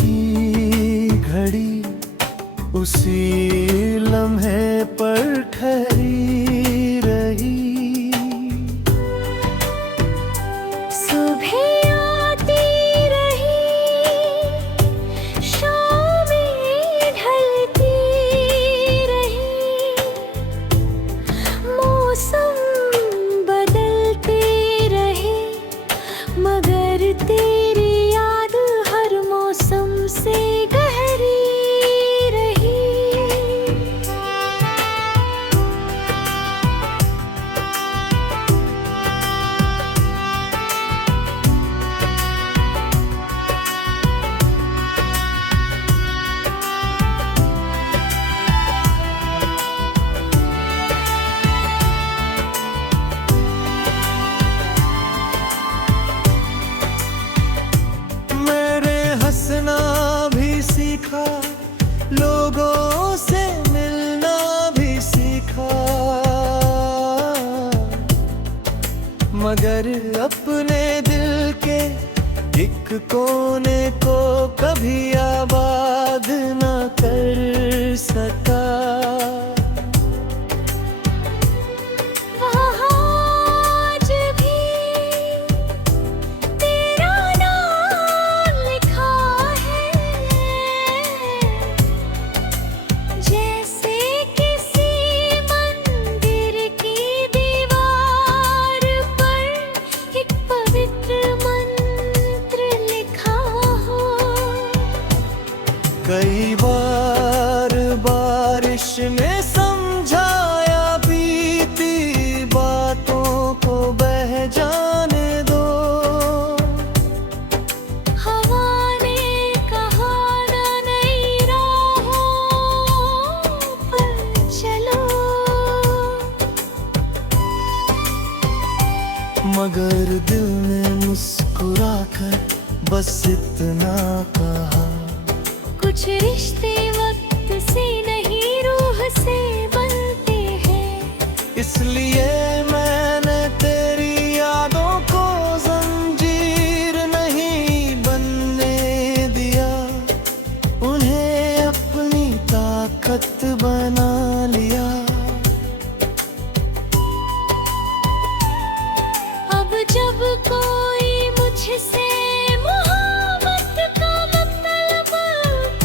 की घड़ी उसी लम्हे पर ठहरी रही। सुबह आती रही, शामें ढलती रही, मौसम बदलते रहे, मगर तेरी याद हर मौसम से गहरी रही। मेरे हंसना भी सीखा, लोगों से मिलना भी सीखा, मगर अपने दिल के एक कोने को कभी आबाद न कर सका। आज भी तेरा नाम लिखा है, जैसे किसी मंदिर की दीवार पर एक पवित्र मंत्र लिखा हो। कई बार बारिश ने समझाया, बीती बातों को बह जाने दो। हवा ने कहा ना नई राहों पर चलो, मगर दिल ने मुस्कुराकर बस इतना कहा, कुछ रिश्ते वक्त से नहीं रूह से बनते हैं। इसलिए मैंने तेरी यादों को जंजीर नहीं बनने दिया, उन्हें अपनी ताकत बना लिया। अब जब कोई मुझसे मोहब्बत का मतलब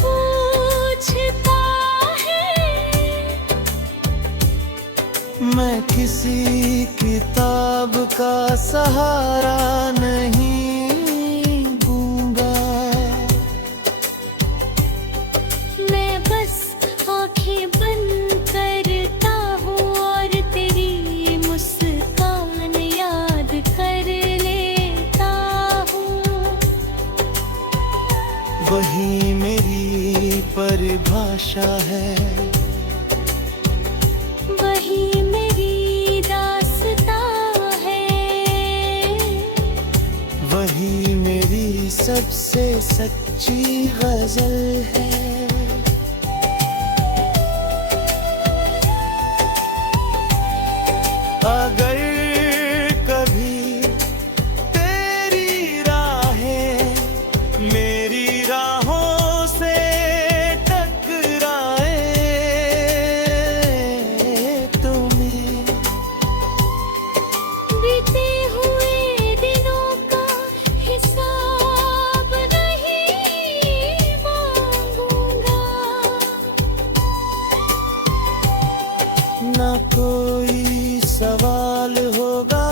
पूछता है, मैं किसी किताब का सहारा नहीं दूंगा। मैं बस आंखें बंद करता हूँ और तेरी मुस्कान याद कर लेता हूँ। वही मेरी परिभाषा है, वही मेरी दास्तां है, वही मेरी सबसे सच्ची गजल है। अगर कभी तेरी राहें मेरी राहों से टकराए, तुम्हें बीते हुए दिनों का हिसाब नहीं मांगूंगा। ना कोई सवाल होगा,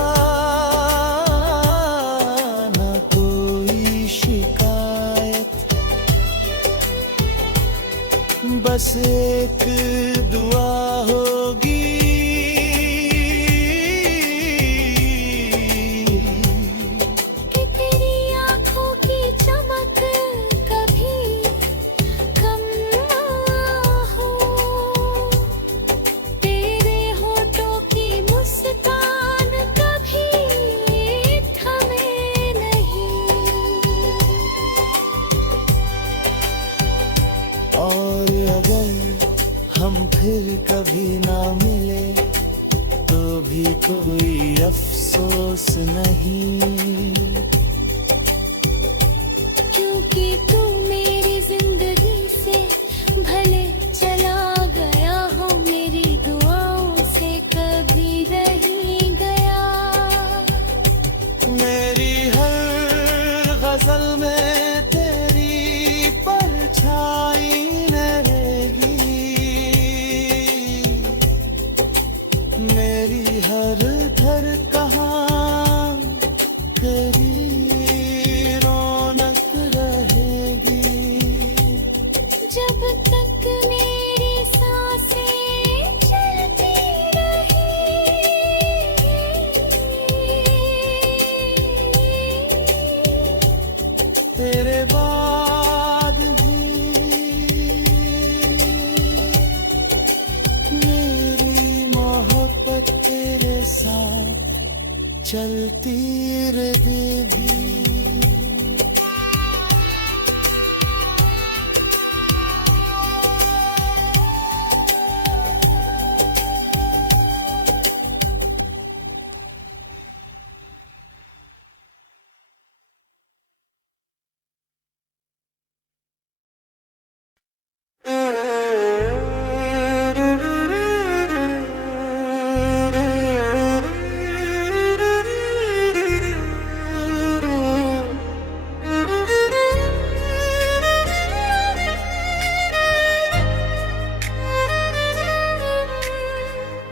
ना कोई शिकायत, बस एक दुआ होगी, कि तेरी आँखों की चमक कभी कम ना हो, तेरे होठों की मुस्कान कभी थमे नहीं। और अगर हम फिर कभी ना मिले तो भी कोई अफसोस नहीं, क्योंकि तू मेरे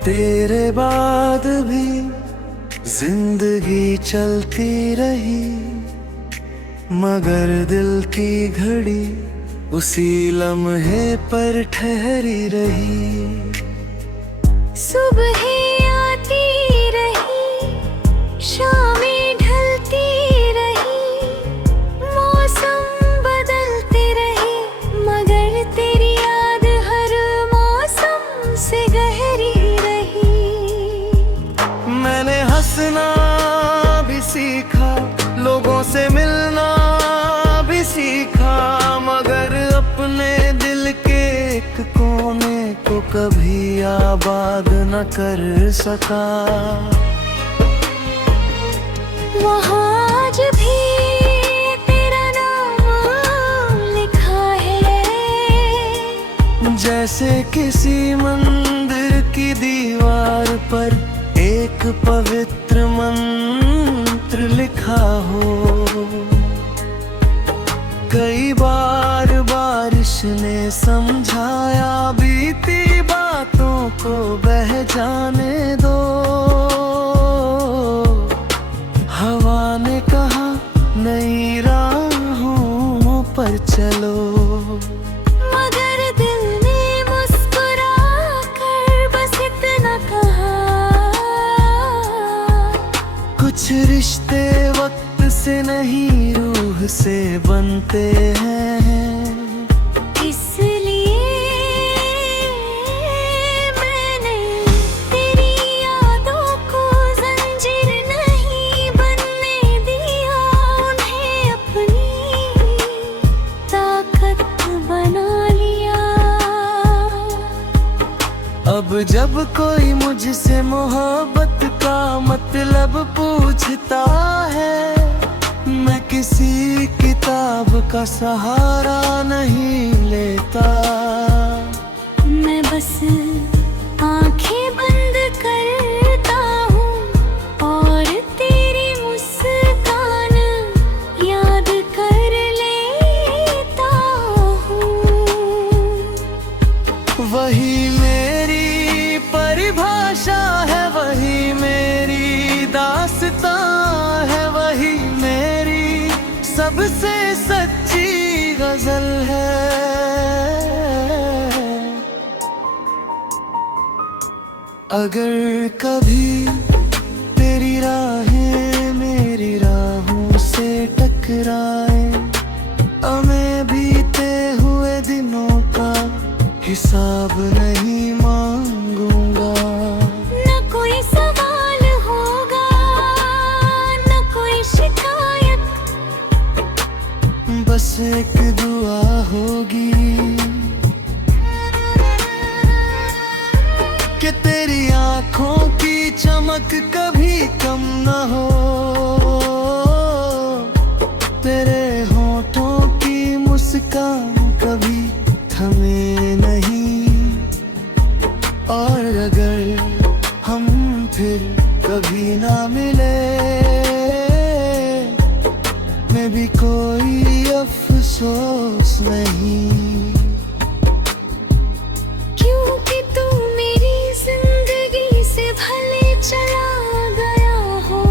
तेरे बाद भी जिंदगी चलती रही, मगर दिल की घड़ी उसी लम्हे पर ठहरी रही। सुबह आती रही, शामें ढलती रही, मौसम बदलते रहे, मगर तेरी याद हर मौसम से गहरी रही। मैंने हंसना भी सीखा, लोगों से मिलना भी सीखा, मगर अपने दिल के एक कोने को कभी आबाद न कर सका। वहाँ आज भी तेरा नाम लिखा है, जैसे किसी मंदिर की दीवार पर एक पवित्र मंत्र लिखा हो। कई बार बारिश ने समझाया, बीती बातों को बह जाने दो। हवा ने कहा नई राहों पर चलो, मगर दिल ने मुस्कुरा कर बस इतना कहा, कुछ रिश्ते वक्त से नहीं रूह से बनते हैं। इसलिए मैंने तेरी यादों को जंजीर नहीं बनने दिया, उन्हें अपनी ताकत बना लिया। अब जब कोई मुझसे मोहब्बत का मतलब पूछता है, मैं किसी किताब का सहारा नहीं लेता। मैं बस आंखें बंद करता हूँ और तेरी मुस्कान याद कर लेता हूँ। वही मेरी परिभाषा है, वही मेरी दास्तां है, वही मेरी सबसे सच्ची गजल है। अगर कभी तेरी राहें मेरी राहों से टकराए, मैं बीते हुए दिनों का हिसाब नहीं मांगूंगा। न कोई सवाल होगा, न कोई शिकायत, बस एक दुआ होगी कि तेरी आंखों की चमक कभी कम न हो, तेरे होठों की मुस्कान कभी थमे नहीं। और अगर हम फिर कभी ना मिले, में भी कोई अफसोस नहीं, क्योंकि तू मेरी जिंदगी से भले चला गया हो,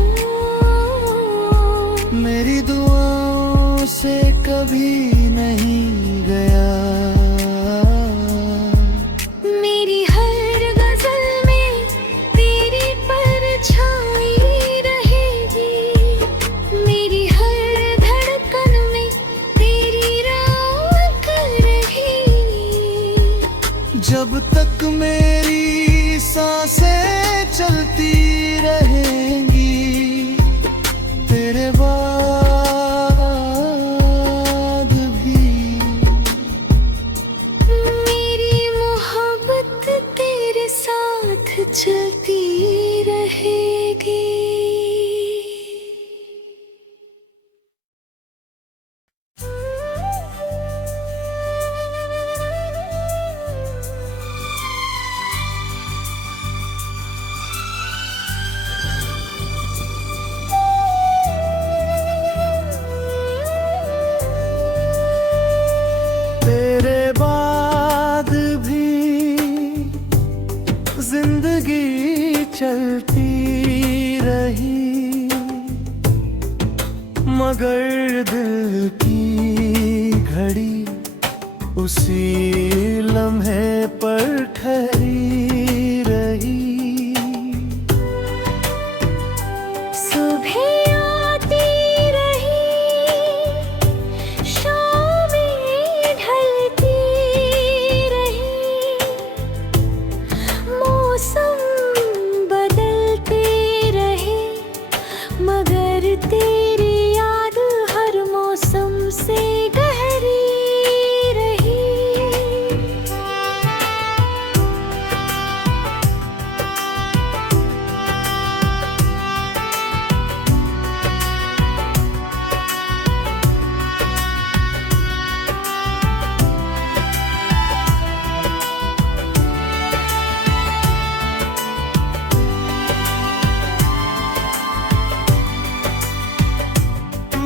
मेरी दुआओं से कभी नहीं गया। मेरी हर गजल में तेरी परछाई रहेगी, मेरी हर धड़कन में तेरी रौनक उसी लम्हे पर ठहरी रही। सुबह आती रही, शामें ढलती रही, मौसम बदलते रहे, मगर तेरी याद हर मौसम से गहरी रही।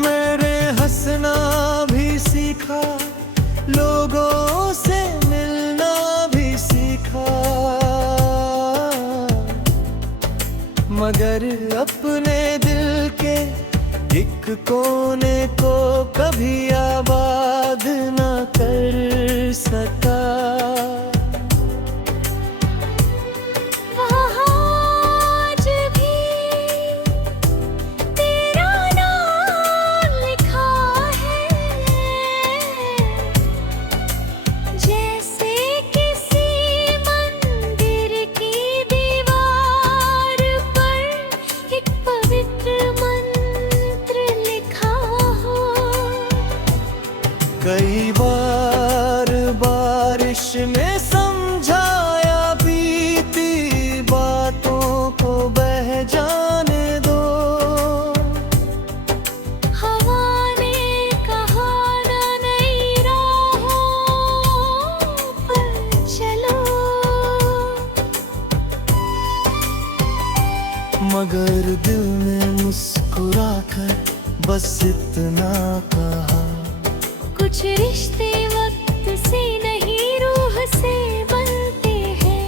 मैंने हंसना भी सीखा, लोगों से मिलना भी सीखा, मगर अपने दिल के एक कोने को कभी आबाद न कर सका। आज भी तेरा नाम लिखा है, जैसे किसी मंदिर की दीवार पर एक पवित्र मंत्र लिखा हो। कई बार बारिश ने समझाया, बीती बातों को बह जाने दो। हवा ने कहा ना नई राहों पर चलो, मगर दिल ने मुस्कुराकर बस इतना कहा, कुछ रिश्ते वक्त से नहीं रूह से बनते हैं।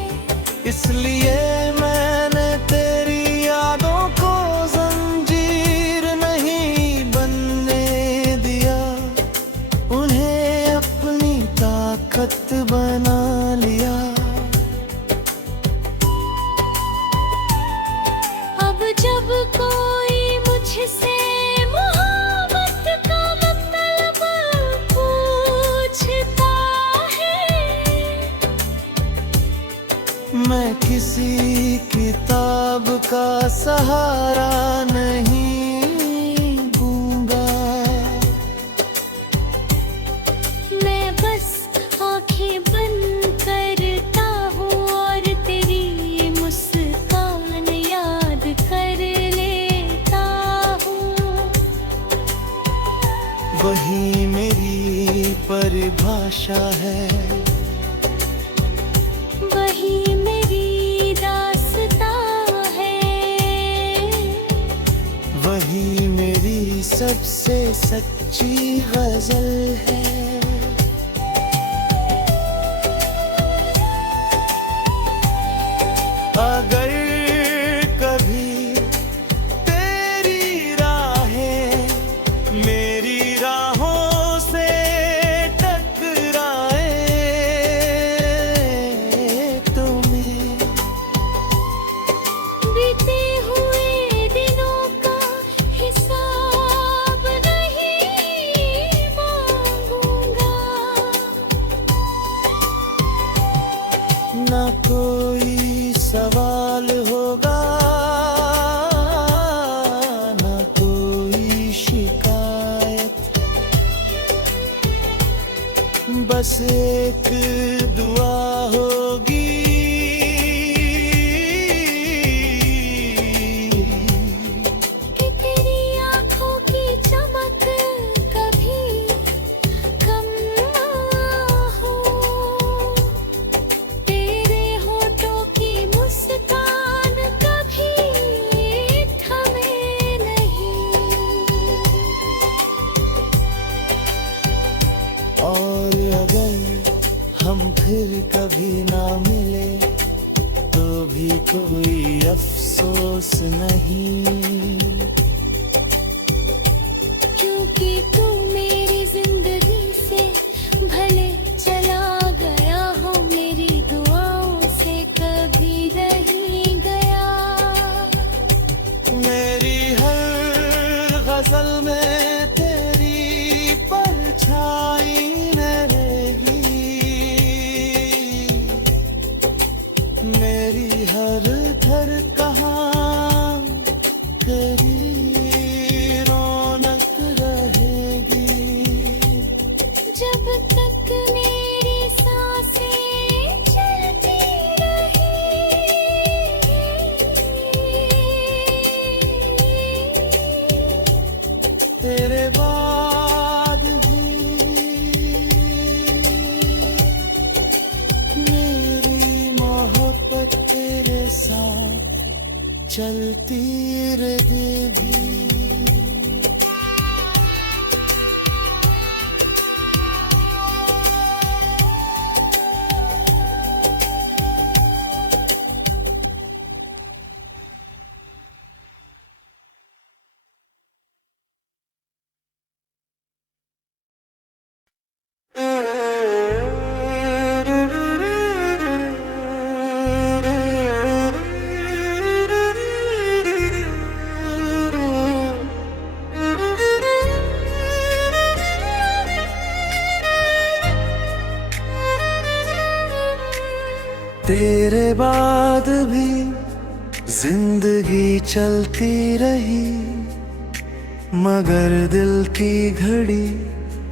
इसलिए मैंने तेरी यादों को जंजीर नहीं बनने दिया, उन्हें अपनी ताकत बना लिया। अब जब कोई मुझसे मोहब्बत का मतलब पूछता है, मैं किसी किताब का सहारा नहीं दूंगा। मैं बस आंखें बंद करता हूँ और तेरी मुस्कान याद कर लेता हूँ। वही मेरी परिभाषा है, वही मेरी दास्तां है, वही मेरी सबसे सच्ची गजल है। अगर कभी तेरी राहें मेरी राहों से टकराए, तो मैं बीते हुए दिनों का हिसाब नहीं मांगूंगा। ना कोई सवाल होगा, ना कोई शिकायत, बस एक दुआ होगी, कि तेरी आँखों की चमक कभी कम ना हो, तेरे होठों की मुस्कान कभी थमे नहीं। और अगर हम फिर कभी ना मिले तो भी कोई अफसोस नहीं, क्योंकि तू मेरी जिंदगी से भले चला चलती रहेगी। तेरे बाद भी जिंदगी चलती रही, मगर दिल की घड़ी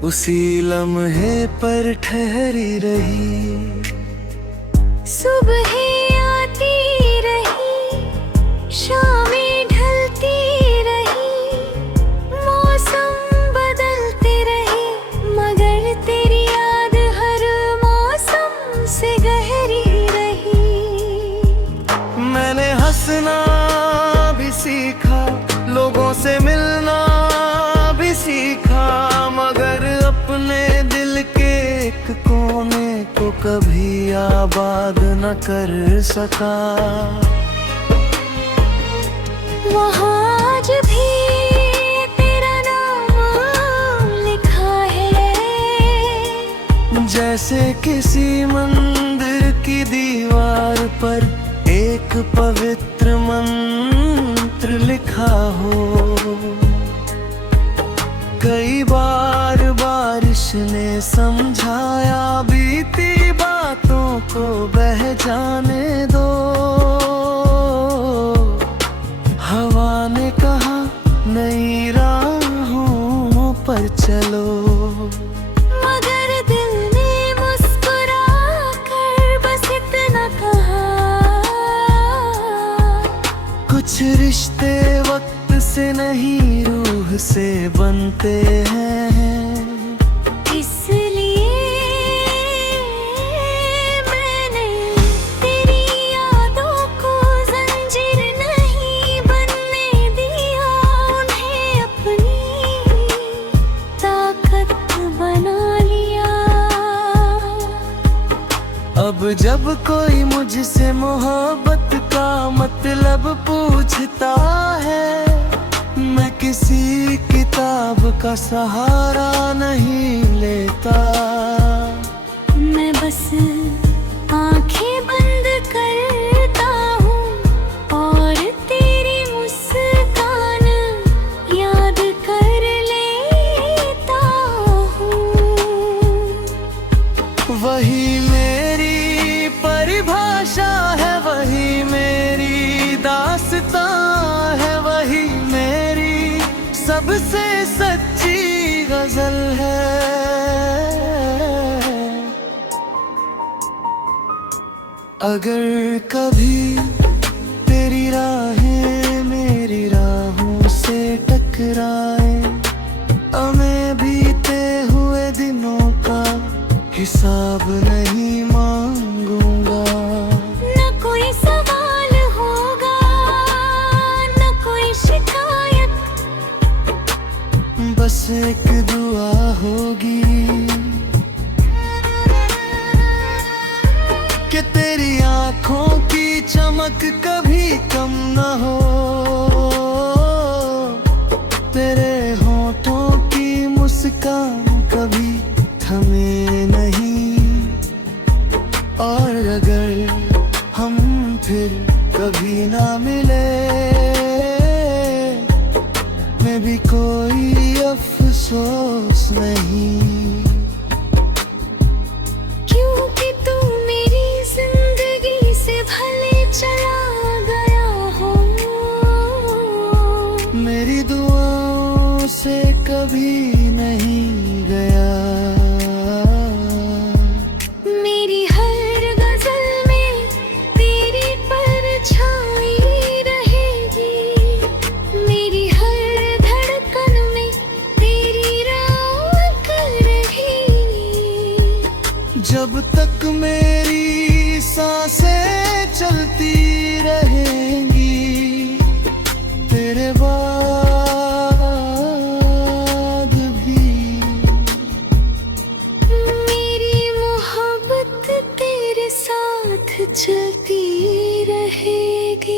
उसी लम्हे पर ठहरी रही। सुबह आती रही, शामें ढलती रही, मौसम बदलते रहे, मगर तेरी याद हर मौसम से गहरी रही। मैंने हंसना भी सीखा, लोगों से मिलना भी सीखा, मगर अपने दिल के एक कोने को कभी आबाद न कर सका। वहाँ आज भी तेरा नाम लिखा है, जैसे किसी मंदिर की दीवार पर एक पवित्र मंत्र लिखा हो। कई बार बारिश ने समझाया, बीती बातों को बह जाने दो। हवा ने कहा नई राहों पर चलो, मगर दिल ने मुस्कुरा कर बस इतना कहा। कुछ रिश्ते वक्त से नहीं रूह से बनते हैं, इसलिए मैंने तेरी यादों को जंजीर नहीं बनने दिया, उन्हें अपनी ताकत बना लिया। अब जब कोई मुझसे मोहब्बत का मतलब पूछता है, मैं किसी किताब का सहारा नहीं लेता। मैं बस आंखें बंद करता हूँ और तेरी मुस्कान याद कर लेता हूँ। वही मेरी परिभाषा है, वही मेरी दास्तां है, वही मेरी सबसे सच्ची गजल है। अगर कभी तेरी राहें मेरी राहों से टकराए, मैं बीते हुए दिनों का हिसाब नहीं मांगूंगा। न कोई सवाल होगा, न कोई शिकायत, बस एक दुआ होगी कि तेरी आंखों की चमक कभी कम न हो, तेरे होठों की मुस्कान कभी थमे नहीं। और अगर हम फिर कभी ना मिले, मैं भी कोई अफसोस नहीं, क्योंकि तू मेरी जिंदगी से भले चला गया हो। मेरी दुआओं से कभी नहीं गया। मेरी हर गजल में तेरी परछाई रहेगी, मेरी हर धड़कन में तेरी राख रहेगी। जब तक मेरी सांसें चलती रहेंगी, तेरे बाद भी मेरी मोहब्बत तेरे साथ चलती रहेगी।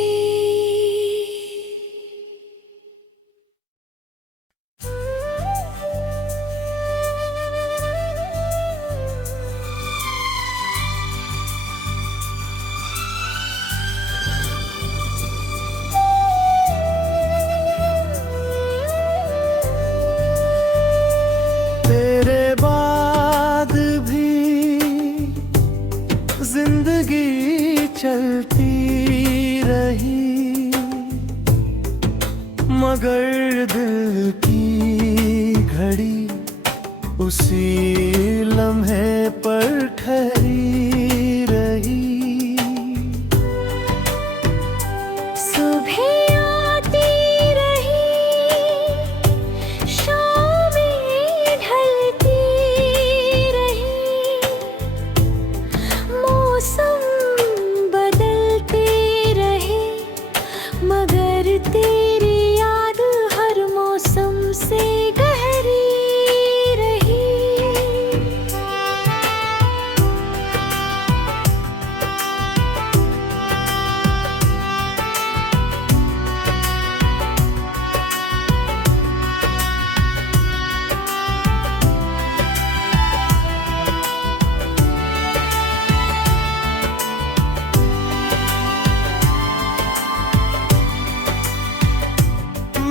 तेरे बाद भी जिंदगी चलती रही, मगर दिल की घड़ी उसी लम्हे पर ठहरी रही। सुबह आती रही, शामें ढलती रही, मौसम बदलते रहे, मगर तेरी याद हर मौसम से गहरी रही।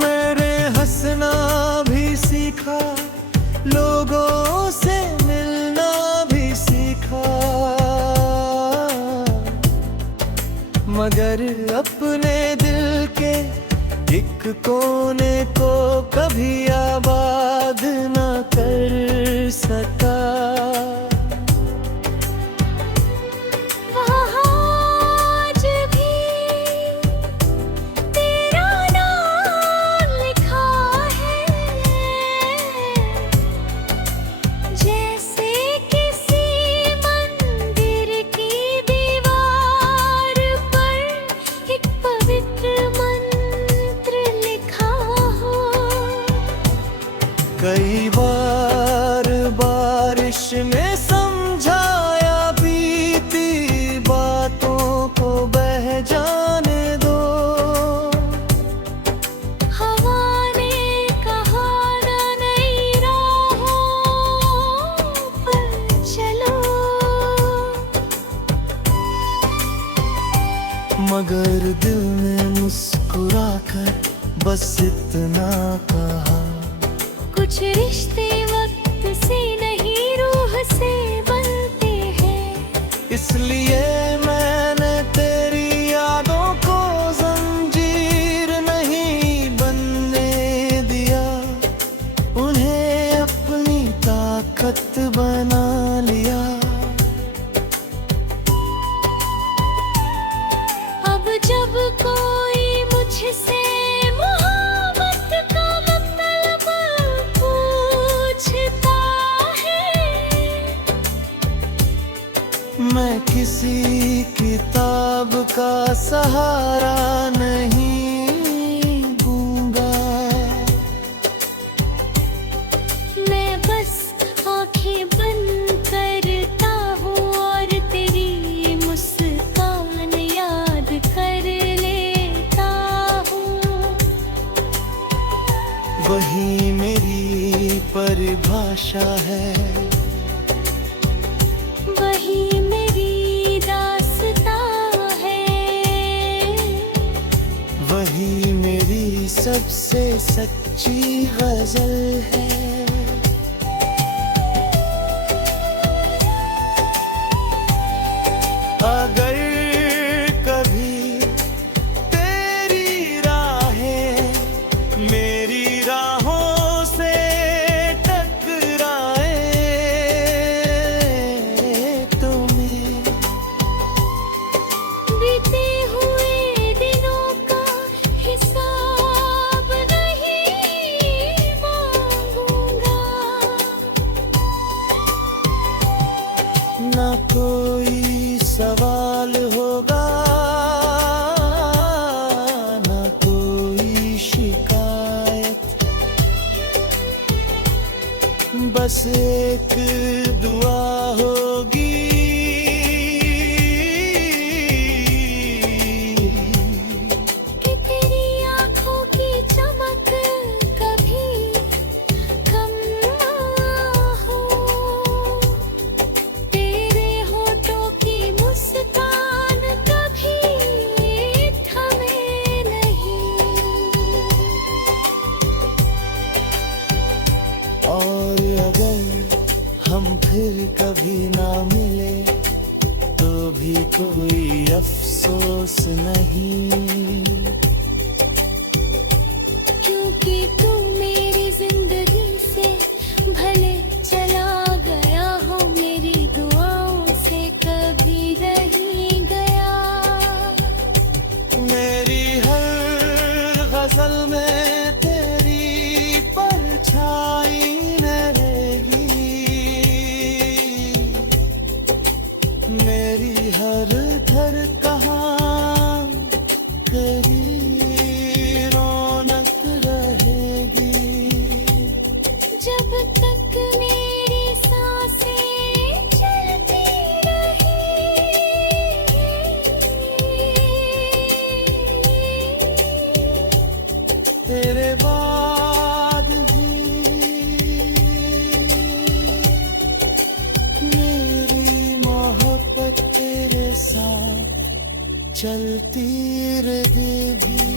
मेरे हंसना भी सीखा, लोगों से मिलना भी सीखा, मगर अपने दिल के एक कोने को कभी आबाद न कर सका। आज भी तेरा नाम लिखा है, जैसे किसी मंदिर की दीवार पर एक पवित्र मंत्र लिखा हो। कई बार बारिश में समझाया, बीती बातों को बह जाने दो। हवा ने कहा ना नई राहों पर चलो, मगर दिल ने मुस्कुराकर बस इतना कहा, कुछ रिश्ते वक्त से नहीं रूह से बनते हैं। इसलिए मैंने तेरी यादों को जंजीर नहीं बनने दिया, उन्हें अपनी ताकत बना लिया। अब जब कोई मुझसे मोहब्बत का मतलब पूछता है, मैं किसी किताब का सहारा नहीं दूंगा। मैं बस आंखें बंद करता हूँ और तेरी मुस्कान याद कर लेता हूँ। वही मेरी परिभाषा है, वही मेरी दास्तां है, वही मेरी सबसे सच्ची गजल है। अगर कभी तेरी राहें मेरी राहों से टकराए, तो मैं बीते हुए दिनों का हिसाब नहीं मांगूंगा। ना कोई सवाल होगा, ना कोई बस एक दुआ होगी कि तेरी आंखों की चमक कभी कम ना हो, तेरे होठों की मुस्कान कभी थमे नहीं। और अगर हम फिर कभी ना मिले तो भी कोई अफसोस नहीं, क्योंकि तू मेरी जिंदगी से भले चला गया हो, मेरी दुआओं से कभी रही गया। मेरी हर गजल में तेरी परछाई रहेगी, मेरी हर धर कहाँ तेरी रौनक रहेगी। जब तक मेरी सांसें चलती रहेंगी, तेरे बाद भी मेरी मोहब्बत तेरे साथ चलती रहेगी।